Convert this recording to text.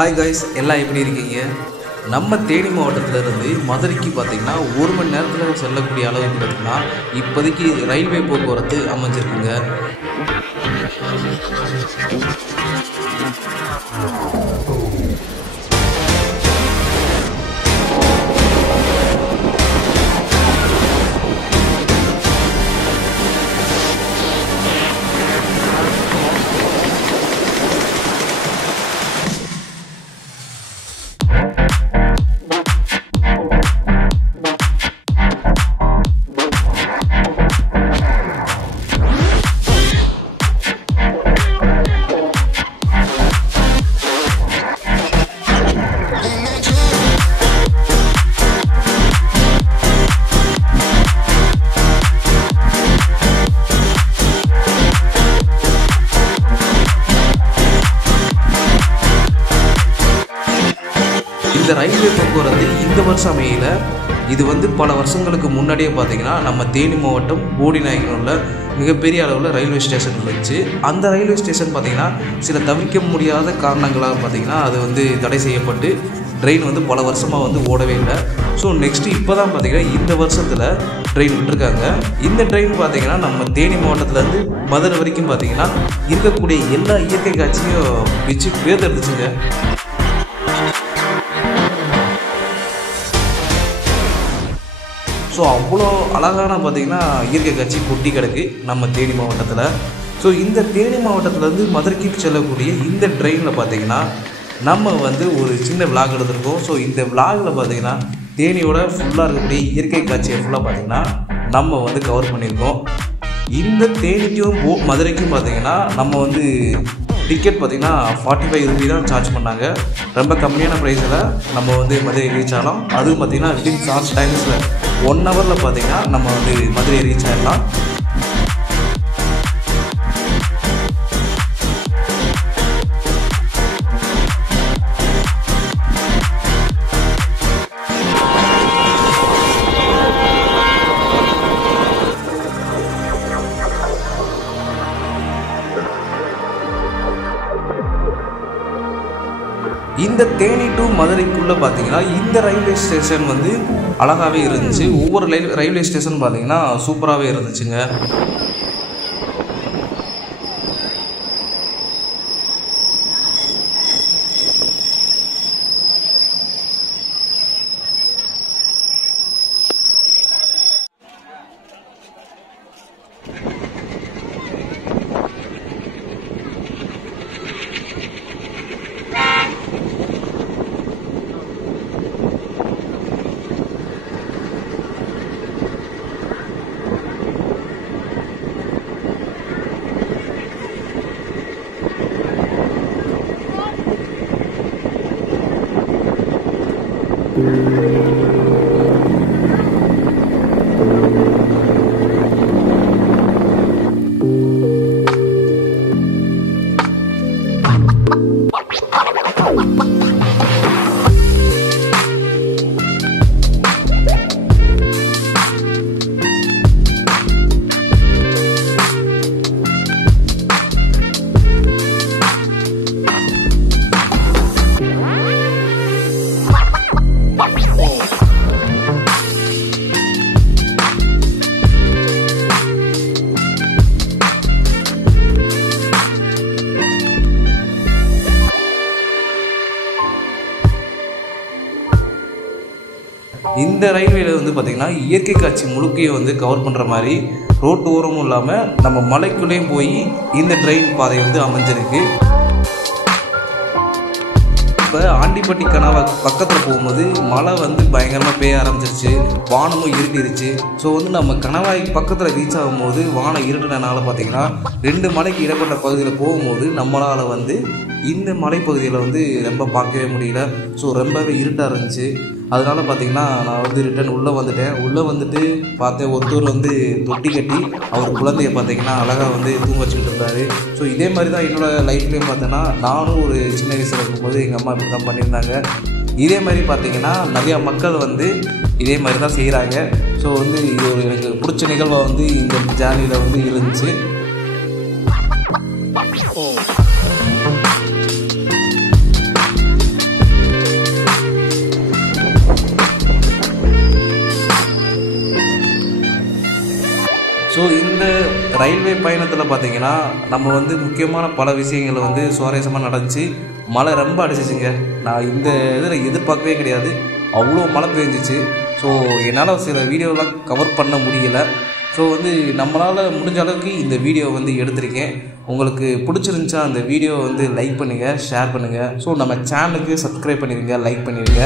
Hi guys, எல்லாம் எப்படி இருக்கீங்க? நம்ம தேனி மாவட்டத்திலேருந்து மதுரைக்கு பார்த்திங்கன்னா 1 மணி நேரத்தில் செல்லக்கூடிய அளவுக்கு பார்த்திங்கன்னா இப்போதைக்கு ரயில்வே போக்குவரத்து அமைஞ்சிருக்குங்க. இந்த ரயில்வே போக்குவரத்து இந்த வருஷம் அமையல. இது பல வருஷங்களுக்கு முன்னாடியே பார்த்தீங்கன்னா நம்ம தேனி மாவட்டம் போடிநாயக்கனூரில் மிகப்பெரிய அளவில் ரயில்வே ஸ்டேஷன் இருந்துச்சு. அந்த ரயில்வே ஸ்டேஷன் பார்த்திங்கன்னா சில தவிர்க்க முடியாத காரணங்களாக பார்த்திங்கன்னா அது தடை செய்யப்பட்டு ட்ரெயின் பல வருஷமாக ஓடவே இல்லை. ஸோ நெக்ஸ்ட்டு இப்போ தான் பார்த்திங்கன்னா இந்த வருஷத்தில் ட்ரெயின் விட்டுருக்காங்க. இந்த ட்ரெயின் பார்த்திங்கன்னா நம்ம தேனி மாவட்டத்துலேருந்து மதுரை வரைக்கும் பார்த்திங்கன்னா இருக்கக்கூடிய எல்லா இயற்கை காட்சியும் வச்சு பேர்த்தெடுத்துச்சுங்க. ஸோ அவ்வளோ அழகான பார்த்திங்கன்னா இயற்கை காட்சி கொட்டி கிடக்கு நம்ம தேனி மாவட்டத்தில். ஸோ இந்த தேனி மாவட்டத்திலேருந்து மதுரைக்கு செல்லக்கூடிய இந்த ட்ரெயினில் பார்த்திங்கன்னா நம்ம ஒரு சின்ன விளாக் எடுத்திருக்கோம். ஸோ இந்த விளாகில் பார்த்திங்கன்னா தேனியோட ஃபுல்லாக இருக்கக்கூடிய இயற்கை காட்சியை ஃபுல்லாக பார்த்திங்கன்னா நம்ம கவர் பண்ணியிருக்கோம். இந்த தேனிக்கும் மதுரைக்கும் பார்த்திங்கன்னா நம்ம டிக்கெட் பார்த்திங்கன்னா 45 ரூபி தான் சார்ஜ் பண்ணாங்க. ரொம்ப கம்மியான ப்ரைஸில் நம்ம மதுரை ரீச் ஆகலாம். அதுவும் பார்த்திங்கன்னா வித்தின் ஷார்ட் டைம்ஸில் 1 ஹவரில் பார்த்திங்கன்னா நம்ம மதுரை ரீச் ஆகிடலாம். இந்த தேனி டு மதுரைக்குள்ளே பார்த்தீங்கன்னா இந்த ரயில்வே ஸ்டேஷன் அழகாகவே இருந்துச்சு. ஒவ்வொரு ரயில்வே ஸ்டேஷன் பார்த்தீங்கன்னா சூப்பராகவே இருந்துச்சுங்க. இந்த ரயில்வேல பார்த்திங்கன்னா இயற்கை காட்சி முழுக்கையை கவர் பண்ணுற மாதிரி ரோட்டு ஓரமும் இல்லாமல் நம்ம மலைக்குள்ளேயும் போய் இந்த ட்ரெயின் பாதை அமைஞ்சிருக்கு. இப்போ ஆண்டிப்பட்டி கனவா பக்கத்தில் போகும்போது மழை பயங்கரமாக பெய்ய ஆரம்பிச்சிருச்சு. வானமும் இருட்டிருச்சு. ஸோ நம்ம கணவாய் பக்கத்தில் ரீச் ஆகும்போது வானம் இருட்டுனால பார்த்திங்கன்னா 2 மலைக்கு இடப்பட்ட பகுதியில் போகும்போது நம்மளால் இந்த மலைப்பகுதியில் ரொம்ப பார்க்கவே முடியல. ஸோ ரொம்பவே இருட்டாக இருந்துச்சு. அதனால் பார்த்திங்கன்னா நான் ரிட்டன் உள்ளே வந்துட்டேன். உள்ளே வந்துட்டு பார்த்தேன் ஒருத்தர் தொட்டி கட்டி அவர் குழந்தைய பார்த்திங்கன்னா அழகாக தூங்க வச்சுக்கிட்டு இருந்தார். ஸோ இதே மாதிரி தான் என்னோடய லைஃப்லேயும் பார்த்தேன்னா நானும் ஒரு சின்ன வயசில் இருக்கும்போது எங்கள் அம்மா இப்படி தான் பண்ணியிருந்தாங்க. இதே மாதிரி பார்த்திங்கன்னா நிறையா மக்கள் இதே மாதிரி தான் செய்கிறாங்க. ஸோ இது ஒரு எனக்கு பிடிச்ச நிகழ்வாக இந்த ஜேர்னியில் இருந்துச்சு. ரயில்வே பயணத்தில் பார்த்தீங்கன்னா நம்ம வந்து முக்கியமான பல விஷயங்கள் வந்து சுவாரஸ்யமாக நடந்துச்சு. மழை ரொம்ப அடிச்சிச்சுங்க. நான் இந்த இதில் எதிர்பார்க்கவே கிடையாது, அவ்வளோ மழை பெஞ்சிச்சு. ஸோ என்னால் சில வீடியோலாம் கவர் பண்ண முடியலை. ஸோ வந்து நம்மளால் முடிஞ்ச அளவுக்கு இந்த வீடியோ வந்து எடுத்திருக்கேன். உங்களுக்கு பிடிச்சிருந்துச்சா அந்த வீடியோ வந்து லைக் பண்ணுங்கள், ஷேர் பண்ணுங்கள். ஸோ நம்ம சேனலுக்கு சப்ஸ்கிரைப் பண்ணிடுங்க, லைக் பண்ணிடுங்க.